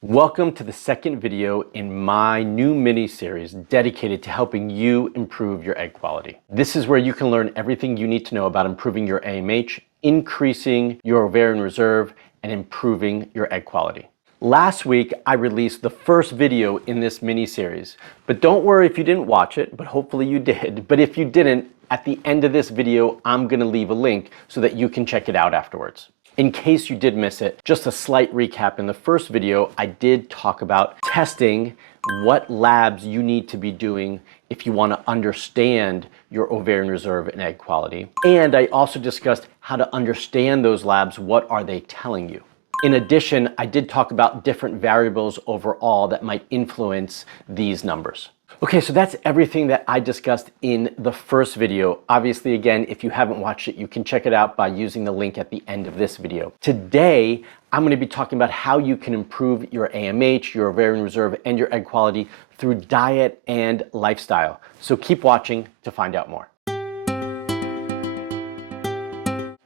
Welcome to the second video in my new mini-series dedicated to helping you improve your egg quality. This is where you can learn everything you need to know about improving your AMH, increasing your ovarian reserve, and improving your egg quality. Last week, I released the first video in this mini-series, but don't worry if you didn't watch it, but hopefully you did. But if you didn't, at the end of this video, I'm gonna leave a link so that you can check it out afterwards. In case you did miss it, just a slight recap. In the first video, I did talk about testing what labs you need to be doing if you want to understand your ovarian reserve and egg quality. And I also discussed how to understand those labs. What are they telling you? In addition, I did talk about different variables overall that might influence these numbers. Okay, so that's everything that I discussed in the first video. Obviously, again, if you haven't watched it, you can check it out by using the link at the end of this video. Today, I'm going to be talking about how you can improve your AMH, your ovarian reserve, and your egg quality through diet and lifestyle. So keep watching to find out more.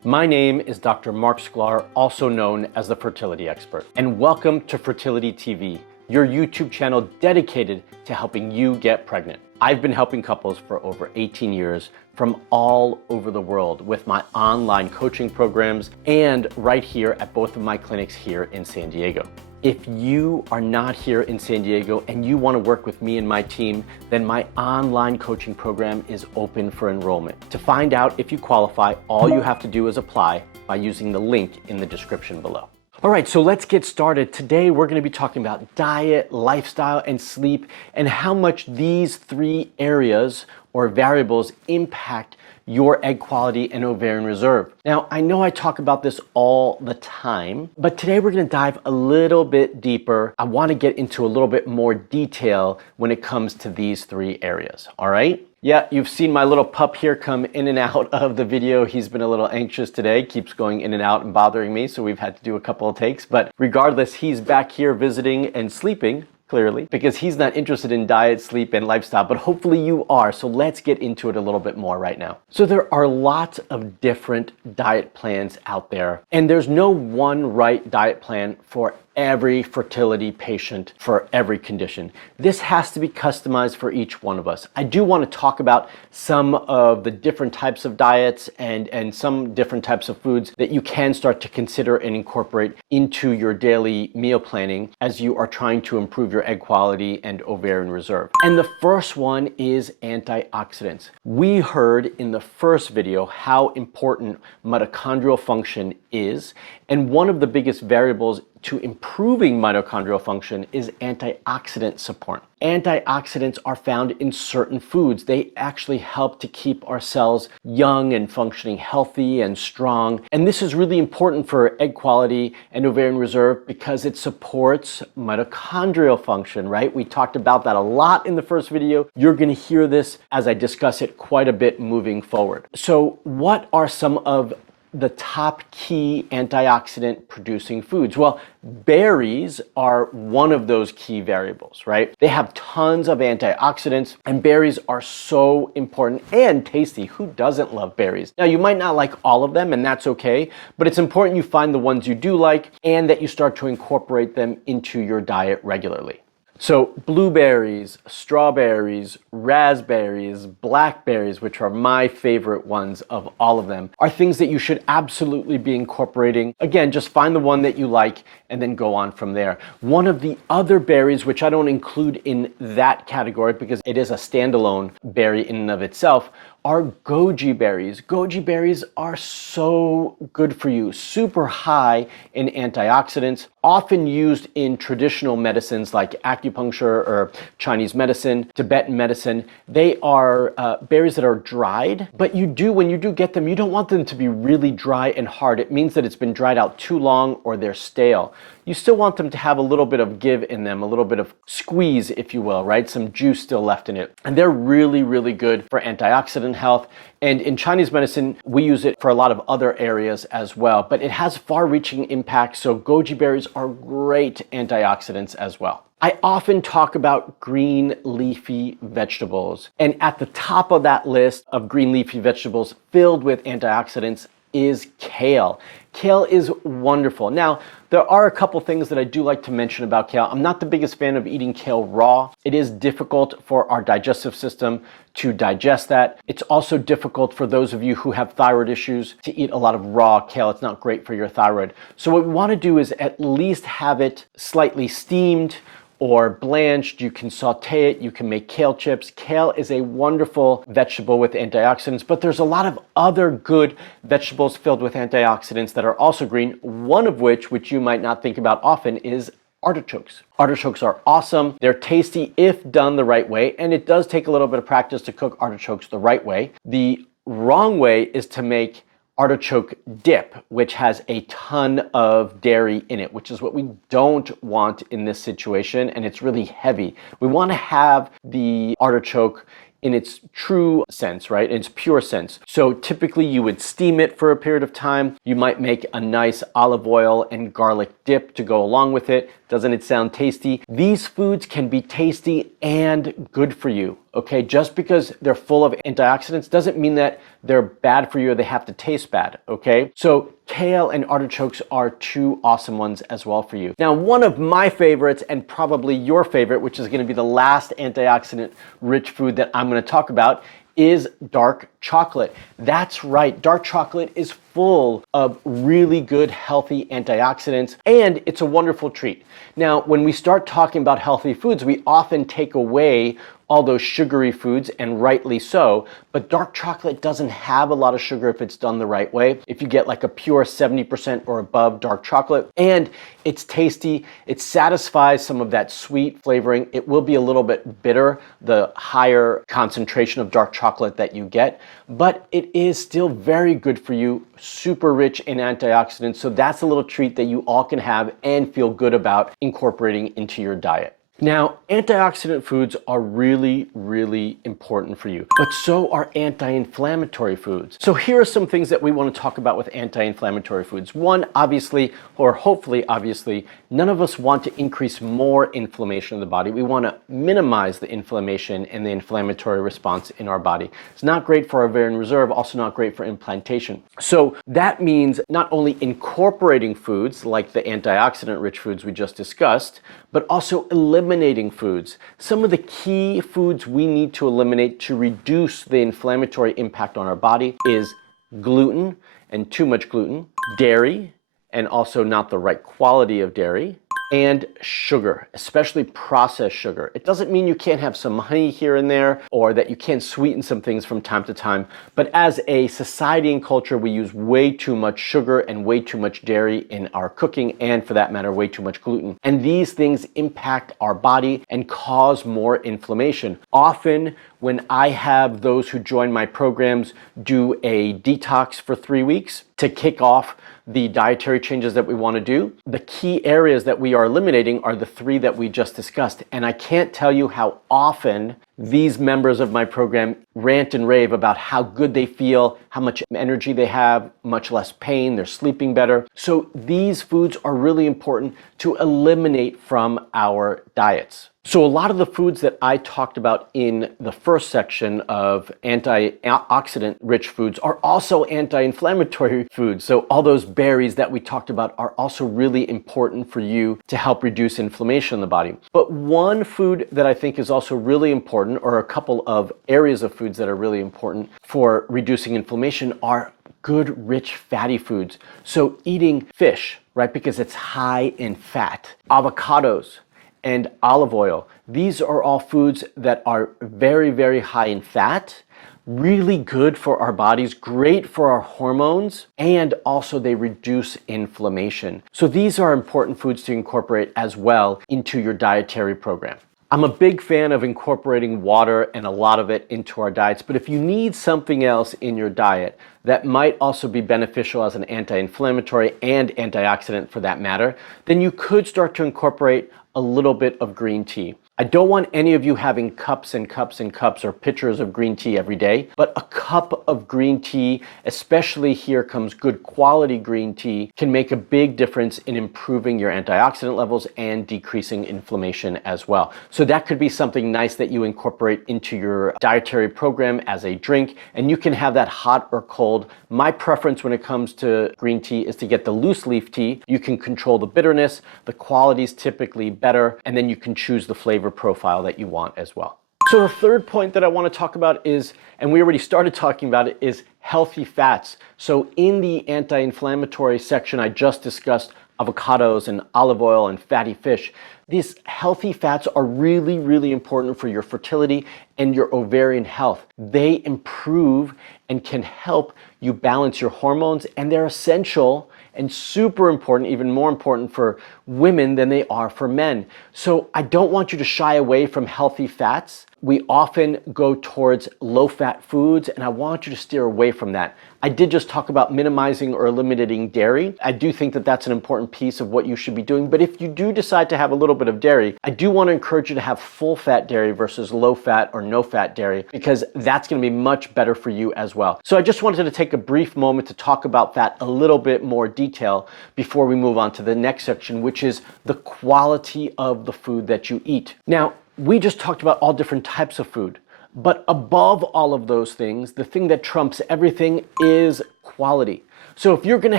My name is Dr. Marc Sklar, also known as the Fertility Expert, and welcome to Fertility TV, your YouTube channel dedicated to helping you get pregnant. I've been helping couples for over 18 years from all over the world with my online coaching programs and right here at both of my clinics here in San Diego. If you are not here in San Diego and you want to work with me and my team, then my online coaching program is open for enrollment. To find out if you qualify, all you have to do is apply by using the link in the description below. All right, so let's get started. Today, we're going to be talking about diet, lifestyle, and sleep, and how much these three areas or variables impact your egg quality and ovarian reserve. Now, I know I talk about this all the time, but today we're going to dive a little bit deeper. I want to get into a little bit more detail when it comes to these three areas. All right? Yeah, you've seen my little pup here come in and out of the video. He's been a little anxious today, keeps going in and out and bothering me, so we've had to do a couple of takes. But regardless, he's back here visiting and sleeping, clearly, because he's not interested in diet, sleep, and lifestyle, but hopefully you are. So let's get into it a little bit more right now. So there are lots of different diet plans out there, and there's no one right diet plan for every fertility patient for every condition. This has to be customized for each one of us. I do want to talk about some of the different types of diets and some different types of foods that you can start to consider and incorporate into your daily meal planning as you are trying to improve your egg quality and ovarian reserve. And the first one is antioxidants. We heard in the first video how important mitochondrial function is, and one of the biggest variables to improving mitochondrial function is antioxidant support. Antioxidants are found in certain foods. They actually help to keep our cells young and functioning healthy and strong. And this is really important for egg quality and ovarian reserve because it supports mitochondrial function, right? We talked about that a lot in the first video. You're going to hear this as I discuss it quite a bit moving forward. So what are some of the top key antioxidant producing foods? Well, berries are one of those key variables, right? They have tons of antioxidants, and berries are so important and tasty. Who doesn't love berries? Now, you might not like all of them, and that's okay, but it's important you find the ones you do like and that you start to incorporate them into your diet regularly. So blueberries, strawberries, raspberries, blackberries, which are my favorite ones of all of them, are things that you should absolutely be incorporating. Again, just find the one that you like and then go on from there. One of the other berries, which I don't include in that category because it is a standalone berry in and of itself, are goji berries. Goji berries are so good for you, super high in antioxidants, often used in traditional medicines like acupuncture or Chinese medicine, Tibetan medicine. They are berries that are dried, but when you do get them, you don't want them to be really dry and hard. It means that it's been dried out too long or they're stale. You still want them to have a little bit of give in them, a little bit of squeeze, if you will, right? Some juice still left in it. And they're really, really good for antioxidant health. And in Chinese medicine, we use it for a lot of other areas as well, but it has far-reaching impacts. So goji berries are great antioxidants as well. I often talk about green leafy vegetables. And at the top of that list of green leafy vegetables filled with antioxidants is kale. Kale is wonderful. Now, there are a couple things that I do like to mention about kale. I'm not the biggest fan of eating kale raw. It is difficult for our digestive system to digest that. It's also difficult for those of you who have thyroid issues to eat a lot of raw kale. It's not great for your thyroid. So what we want to do is at least have it slightly steamed or blanched. You can saute it, you can make kale chips. Kale is a wonderful vegetable with antioxidants, but there's a lot of other good vegetables filled with antioxidants that are also green, one of which you might not think about often, is artichokes. Artichokes are awesome. They're tasty if done the right way, and it does take a little bit of practice to cook artichokes the right way. The wrong way is to make artichoke dip, which has a ton of dairy in it, which is what we don't want in this situation, and it's really heavy. We want to have the artichoke in its true sense, right? In its pure sense. So typically you would steam it for a period of time. You might make a nice olive oil and garlic dip to go along with it. Doesn't it sound tasty? These foods can be tasty and good for you, okay? Just because they're full of antioxidants doesn't mean that they're bad for you or they have to taste bad, okay? So kale and artichokes are two awesome ones as well for you. Now, one of my favorites, and probably your favorite, which is gonna be the last antioxidant-rich food that I'm gonna talk about, is dark chocolate. That's right, dark chocolate is full of really good, healthy antioxidants, and it's a wonderful treat. Now, when we start talking about healthy foods, we often take away all those sugary foods, and rightly so, but dark chocolate doesn't have a lot of sugar if it's done the right way. If you get like a pure 70% or above dark chocolate, and it's tasty, it satisfies some of that sweet flavoring. It will be a little bit bitter, the higher concentration of dark chocolate that you get, but it is still very good for you, super rich in antioxidants, so that's a little treat that you all can have and feel good about incorporating into your diet. Now, antioxidant foods are really, really important for you, but so are anti-inflammatory foods. So here are some things that we want to talk about with anti-inflammatory foods. One, obviously, or hopefully, obviously, none of us want to increase more inflammation in the body. We want to minimize the inflammation and the inflammatory response in our body. It's not great for our ovarian reserve, also not great for implantation. So that means not only incorporating foods like the antioxidant-rich foods we just discussed, but also eliminating foods. Some of the key foods we need to eliminate to reduce the inflammatory impact on our body is gluten and too much gluten, dairy, and also not the right quality of dairy, and sugar, especially processed sugar. It doesn't mean you can't have some honey here and there or that you can't sweeten some things from time to time, but as a society and culture, we use way too much sugar and way too much dairy in our cooking, and for that matter, way too much gluten. And these things impact our body and cause more inflammation. Often, when I have those who join my programs do a detox for 3 weeks to kick off the dietary changes that we want to do, the key areas that we are eliminating are the 3 that we just discussed. And I can't tell you how often these members of my program rant and rave about how good they feel, how much energy they have, much less pain, they're sleeping better. So these foods are really important to eliminate from our diets. So a lot of the foods that I talked about in the first section of antioxidant-rich foods are also anti-inflammatory foods. So all those berries that we talked about are also really important for you to help reduce inflammation in the body. But one food that I think is also really important, or a couple of areas of foods that are really important for reducing inflammation, are good, rich, fatty foods. So eating fish, right, because it's high in fat, avocados, and olive oil. These are all foods that are very, very high in fat, really good for our bodies, great for our hormones, and also they reduce inflammation. So these are important foods to incorporate as well into your dietary program. I'm a big fan of incorporating water and a lot of it into our diets, but if you need something else in your diet that might also be beneficial as an anti-inflammatory and antioxidant for that matter, then you could start to incorporate a little bit of green tea. I don't want any of you having cups and cups and cups or pitchers of green tea every day, but a cup of green tea, especially here comes good quality green tea, can make a big difference in improving your antioxidant levels and decreasing inflammation as well. So that could be something nice that you incorporate into your dietary program as a drink, and you can have that hot or cold. My preference when it comes to green tea is to get the loose leaf tea. You can control the bitterness, the quality is typically better, and then you can choose the flavor profile that you want as well. So the third point that I want to talk about is, and we already started talking about it, is healthy fats. So in the anti-inflammatory section, I just discussed avocados and olive oil and fatty fish. These healthy fats are really, really important for your fertility and your ovarian health. They improve and can help you balance your hormones, and they're essential and super important, even more important for women than they are for men. So I don't want you to shy away from healthy fats. We often go towards low-fat foods, and I want you to steer away from that. I did just talk about minimizing or eliminating dairy. I do think that that's an important piece of what you should be doing, but if you do decide to have a little bit of dairy, I do want to encourage you to have full-fat dairy versus low-fat or no-fat dairy, because that's going to be much better for you as well. So I just wanted to take a brief moment to talk about that a little bit more detail before we move on to the next section, which is the quality of the food that you eat. Now, we just talked about all different types of food, but above all of those things, the thing that trumps everything is quality. So if you're going to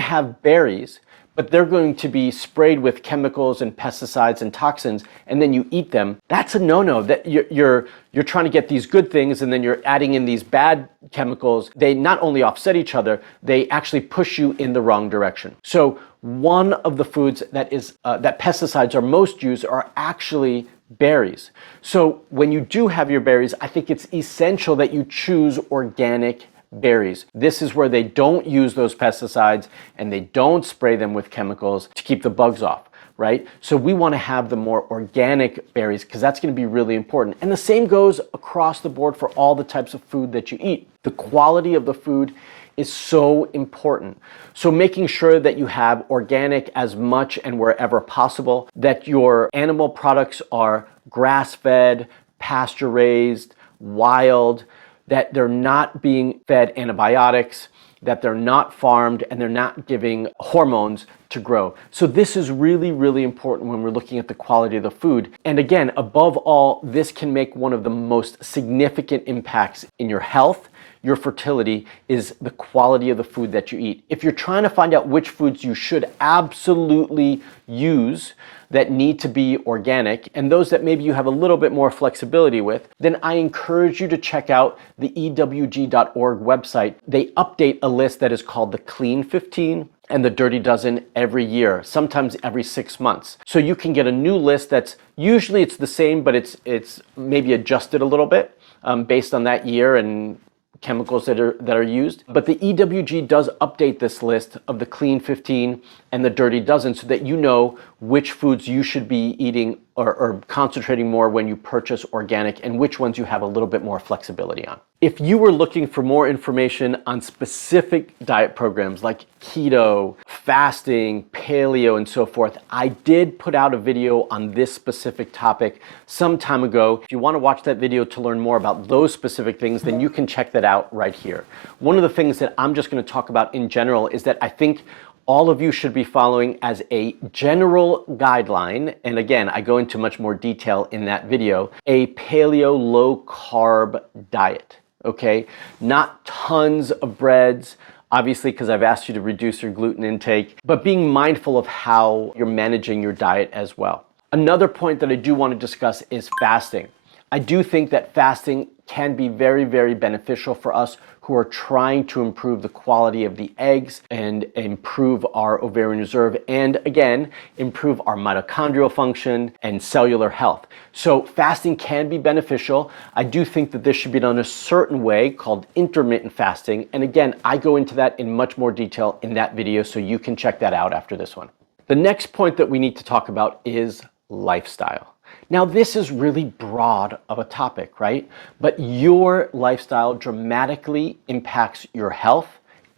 have berries, but they're going to be sprayed with chemicals and pesticides and toxins, and then you eat them, that's a no-no. That you're trying to get these good things, and then you're adding in these bad chemicals. They not only offset each other, they actually push you in the wrong direction. So one of the foods that pesticides are most used are actually berries. So when you do have your berries, I think it's essential that you choose organic berries. This is where they don't use those pesticides and they don't spray them with chemicals to keep the bugs off, right? So we want to have the more organic berries because that's going to be really important. And the same goes across the board for all the types of food that you eat. The quality of the food is so important. So making sure that you have organic as much and wherever possible, that your animal products are grass-fed, pasture-raised, wild, that they're not being fed antibiotics, that they're not farmed, and they're not giving hormones to grow. So this is really, really important when we're looking at the quality of the food. And again, above all, this can make one of the most significant impacts in your health, your fertility, is the quality of the food that you eat. If you're trying to find out which foods you should absolutely use that need to be organic, and those that maybe you have a little bit more flexibility with, then I encourage you to check out the EWG.org website. They update a list that is called the Clean 15 and the Dirty Dozen every year, sometimes every 6 months. So you can get a new list that's usually it's the same, but it's maybe adjusted a little bit based on that year and chemicals that are used. But the EWG does update this list of the Clean 15 and the Dirty Dozen so that you know which foods you should be eating or concentrating more when you purchase organic, and which ones you have a little bit more flexibility on. If you were looking for more information on specific diet programs like keto, fasting, paleo, and so forth, I did put out a video on this specific topic some time ago. If you want to watch that video to learn more about those specific things, then you can check that out right here. One of the things that I'm just going to talk about in general is that I think all of you should be following as a general guideline, and again, I go into much more detail in that video, a paleo low carb diet, okay? Not tons of breads, obviously, because I've asked you to reduce your gluten intake, but being mindful of how you're managing your diet as well. Another point that I do want to discuss is fasting. I do think that fasting can be very, very beneficial for us who are trying to improve the quality of the eggs and improve our ovarian reserve, and again, improve our mitochondrial function and cellular health. So fasting can be beneficial. I do think that this should be done a certain way called intermittent fasting. And again, I go into that in much more detail in that video, so you can check that out after this one. The next point that we need to talk about is lifestyle. Now, this is really broad of a topic, right? But your lifestyle dramatically impacts your health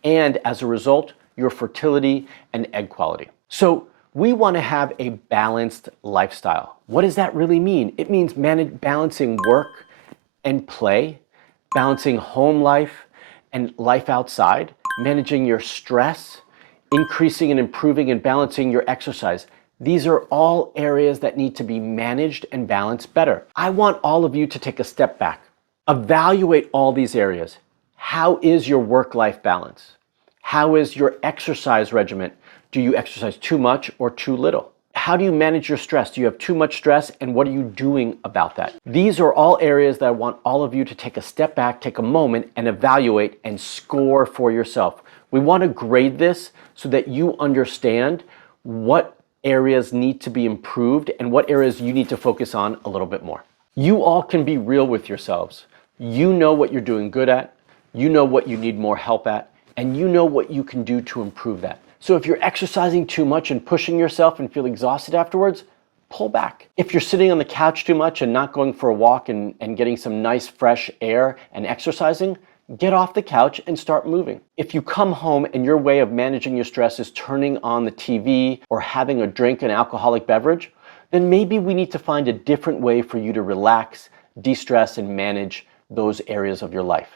and, as a result, your fertility and egg quality. So We want to have a balanced lifestyle. What does that really mean? It means balancing work and play, balancing home life and life outside, managing your stress, increasing and improving and balancing your exercise. These are all areas that need to be managed and balanced better. I want all of you to take a step back. Evaluate all these areas. How is your work-life balance? How is your exercise regimen? Do you exercise too much or too little? How do you manage your stress? Do you have too much stress, and what are you doing about that? These are all areas that I want all of you to take a step back, take a moment, and evaluate and score for yourself. We want to grade this so that you understand what areas need to be improved and what areas you need to focus on a little bit more. You all can be real with yourselves. You know what you're doing good at, you know what you need more help at, and you know what you can do to improve that. So if you're exercising too much and pushing yourself and feel exhausted afterwards, pull back. If you're sitting on the couch too much and not going for a walk and getting some nice fresh air and exercising, get off the couch and start moving. If you come home and your way of managing your stress is turning on the TV or having a drink, an alcoholic beverage, then maybe we need to find a different way for you to relax, de-stress, and manage those areas of your life.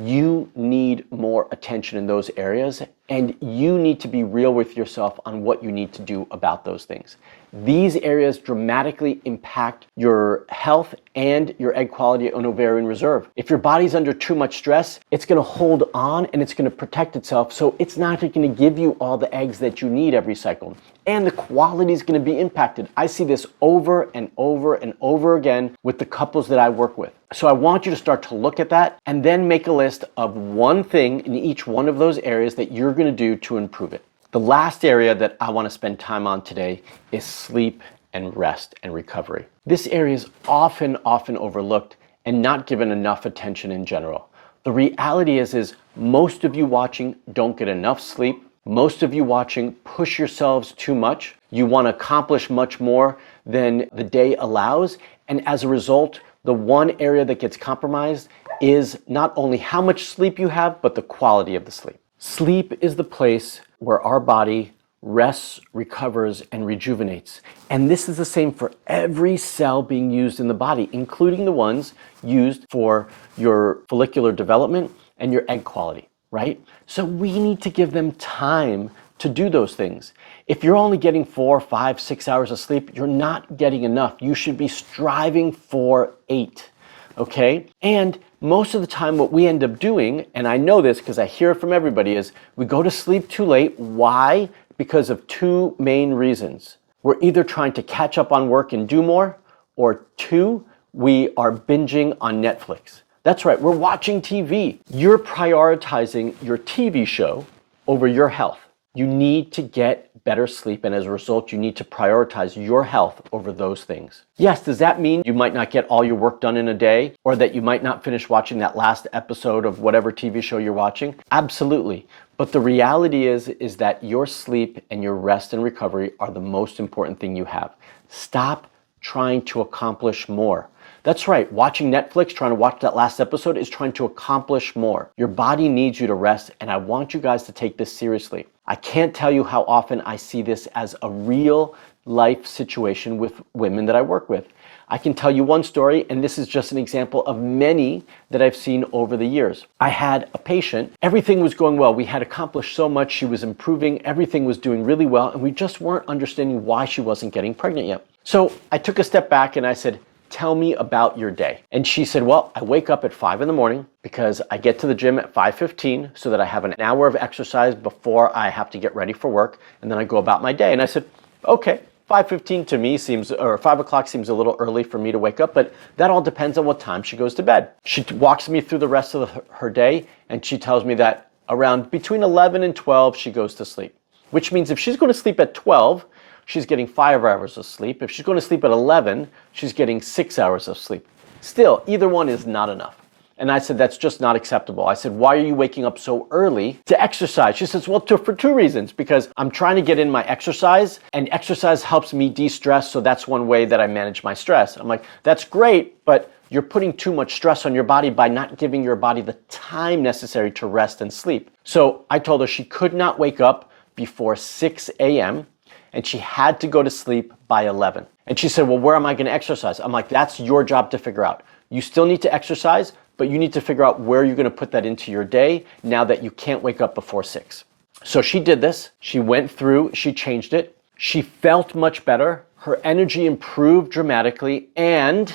You need more attention in those areas, and you need to be real with yourself on what you need to do about those things. These areas dramatically impact your health and your egg quality and ovarian reserve. If your body's under too much stress, it's going to hold on and it's going to protect itself, so it's not going to give you all the eggs that you need every cycle. And the quality is going to be impacted. I see this over and over and over again with the couples that I work with. So I want you to start to look at that and then make a list of one thing in each one of those areas that you're going to do to improve it. The last area that I want to spend time on today is sleep and rest and recovery. This area is often overlooked and not given enough attention in general. The reality is most of you watching don't get enough sleep. Most of you watching push yourselves too much. You want to accomplish much more than the day allows. And as a result, the one area that gets compromised is not only how much sleep you have, but the quality of the sleep. Sleep is the place where our body rests, recovers, and rejuvenates. And this is the same for every cell being used in the body, including the ones used for your follicular development and your egg quality, right? So we need to give them time to do those things. If you're only getting 4, 5, 6 hours of sleep, you're not getting enough. You should be striving for 8, okay? And most of the time what we end up doing, and I know this because I hear it from everybody, is we go to sleep too late. Why? Because of two main reasons. We're either trying to catch up on work and do more, or 2, we are binging on Netflix. That's right, we're watching TV. You're prioritizing your TV show over your health. You need to get better sleep, and as a result, you need to prioritize your health over those things. Yes, does that mean you might not get all your work done in a day, or that you might not finish watching that last episode of whatever TV show you're watching? Absolutely. But the reality is that your sleep and your rest and recovery are the most important thing you have. Stop trying to accomplish more. That's right, watching Netflix, trying to watch that last episode is trying to accomplish more. Your body needs you to rest, and I want you guys to take this seriously. I can't tell you how often I see this as a real life situation with women that I work with. I can tell you one story, and this is just an example of many that I've seen over the years. I had a patient, everything was going well. We had accomplished so much, she was improving, everything was doing really well, and we just weren't understanding why she wasn't getting pregnant yet. So I took a step back and I said, tell me about your day. And she said, well, I wake up at 5 in the morning because I get to the gym at 5:15 so that I have an hour of exercise before I have to get ready for work, and then I go about my day. And I said, okay, 5:15 to me seems, or 5 o'clock seems a little early for me to wake up, but that all depends on what time she goes to bed. She walks me through the rest of her day, and she tells me that around between 11 and 12, she goes to sleep, which means if she's going to sleep at 12, she's getting 5 hours of sleep. If she's going to sleep at 11, she's getting 6 hours of sleep. Still, either one is not enough. And I said, that's just not acceptable. I said, why are you waking up so early to exercise? She says, well, for 2 reasons. Because I'm trying to get in my exercise, and exercise helps me de-stress, so that's one way that I manage my stress. I'm like, that's great, but you're putting too much stress on your body by not giving your body the time necessary to rest and sleep. So I told her she could not wake up before 6 a.m., and she had to go to sleep by 11. And she said, well, where am I going to exercise? I'm like, that's your job to figure out. You still need to exercise, but you need to figure out where you're going to put that into your day now that you can't wake up before 6. So she did this. She went through, she changed it. She felt much better. Her energy improved dramatically, and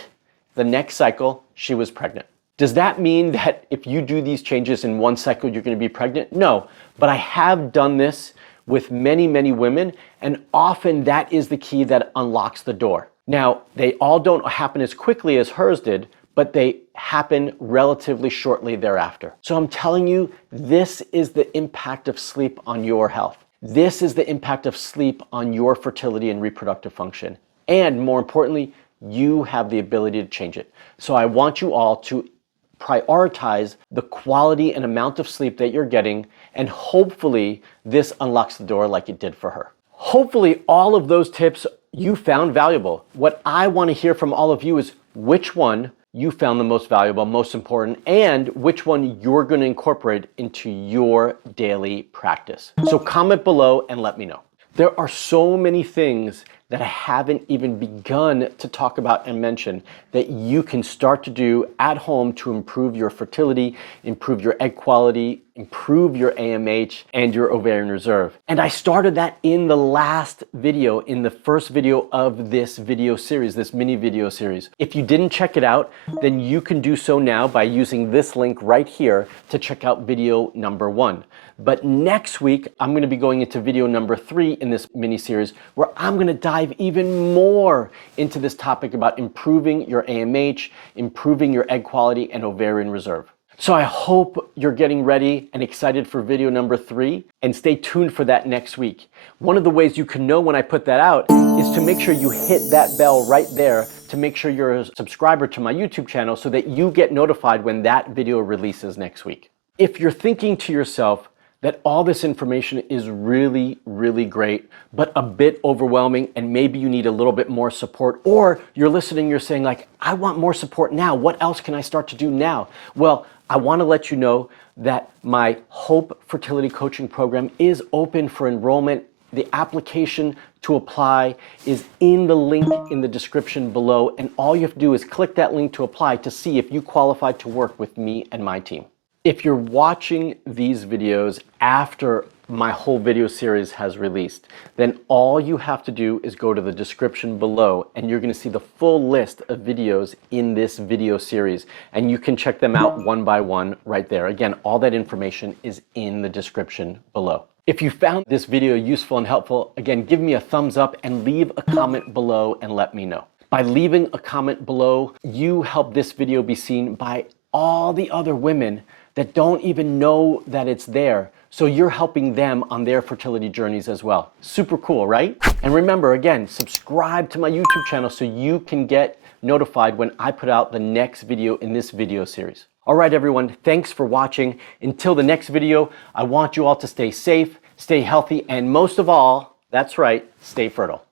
the next cycle, she was pregnant. Does that mean that if you do these changes in one cycle, you're going to be pregnant? No, but I have done this with many, many women, and often that is the key that unlocks the door. Now, they all don't happen as quickly as hers did, but they happen relatively shortly thereafter. So I'm telling you, this is the impact of sleep on your health. This is the impact of sleep on your fertility and reproductive function. And more importantly, you have the ability to change it. So I want you all to prioritize the quality and amount of sleep that you're getting, and hopefully this unlocks the door like it did for her. Hopefully all of those tips you found valuable. What I want to hear from all of you is which one you found the most valuable, most important, and which one you're going to incorporate into your daily practice. So comment below and let me know. There are so many things that I haven't even begun to talk about and mention that you can start to do at home to improve your fertility, improve your egg quality, improve your AMH and your ovarian reserve. And I started that in the last video, in the first video of this video series, this mini video series. If you didn't check it out, then you can do so now by using this link right here to check out video number 1. But next week, I'm going to be going into video number 3 in this mini series, where I'm going to dive even more into this topic about improving your AMH, improving your egg quality and ovarian reserve. So I hope you're getting ready and excited for video number 3, and stay tuned for that next week. One of the ways you can know when I put that out is to make sure you hit that bell right there to make sure you're a subscriber to my YouTube channel so that you get notified when that video releases next week. If you're thinking to yourself that all this information is really, really great, but a bit overwhelming, and maybe you need a little bit more support, or you're listening, you're saying like, I want more support now. What else can I start to do now? Well, I want to let you know that my Hope Fertility Coaching Program is open for enrollment. The application to apply is in the link in the description below, and all you have to do is click that link to apply to see if you qualify to work with me and my team. If you're watching these videos after my whole video series has released, then all you have to do is go to the description below, and you're going to see the full list of videos in this video series, and you can check them out one by one right there. Again, all that information is in the description below. If you found this video useful and helpful, again, give me a thumbs up and leave a comment below and let me know. By leaving a comment below, you help this video be seen by all the other women that don't even know that it's there. So you're helping them on their fertility journeys as well. Super cool, right? And remember, again, subscribe to my YouTube channel so you can get notified when I put out the next video in this video series. All right, everyone, thanks for watching. Until the next video, I want you all to stay safe, stay healthy, and most of all, that's right, stay fertile.